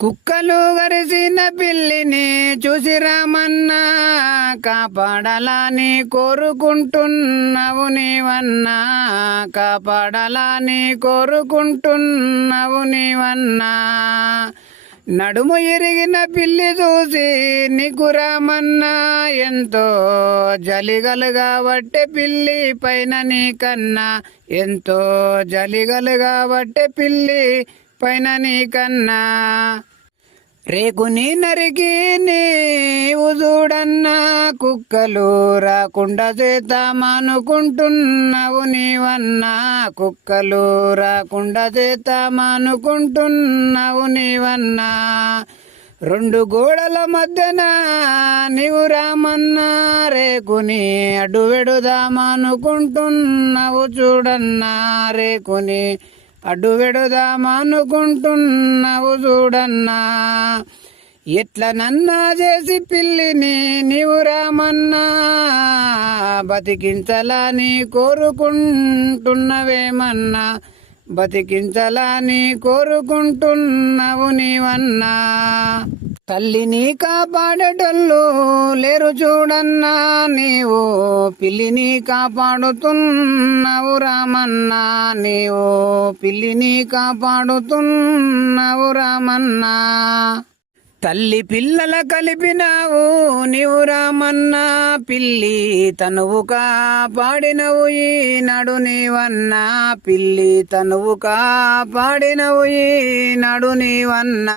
కుక్కలు గరిసిన పిల్లిని చూసి రామన్నా, కాపాడాలని కోరుకుంటున్నావు నీవన్నా, కాపాడాలని కోరుకుంటున్నావు నీవన్నా. నడుము ఇరిగిన పిల్లి చూసి నీకు రామన్నా, ఎంతో జలిగలుగా వట్టె పిల్లి పైన నీకన్నా, ఎంతో జలిగలుగా వట్టె పిల్లి పైన నీకన్నా. రేకుని నరికి నీవు చూడన్నా, కుక్కలు రాకుండా చేద్దామనుకుంటున్నావు నీవన్నా, కుక్కలు రాకుండా చేద్దామనుకుంటున్నావు నీవన్నా. రెండు గోడల మధ్యన నీవు రామన్నా, రేకుని అడ్డు వెడుదామనుకుంటున్నావు చూడన్నా, రేకుని అడ్డు వెడుదామనుకుంటున్నావు చూడన్నా. ఎట్లనన్నా చేసి పిల్లిని నీవు రామన్నా, బతికించాలని కోరుకుంటున్నవేమన్నా, బతికించాలని కోరుకుంటున్నావు నీవన్నా. తల్లిని కాపాడేటోళ్ళు లేరు చూడన్నా, నీవు పిల్లిని కాపాడుతున్నావు రామన్నా, నీవు పిల్లిని కాపాడుతున్నావు రామన్నా. తల్లి పిల్లల కలిపినావు నీవు రామన్నా, పిల్లి తనువు కాపాడినవు ఈనాడు నీవన్నా, పిల్లి తనువు కాపాడినవు ఈనాడు నీవన్నా.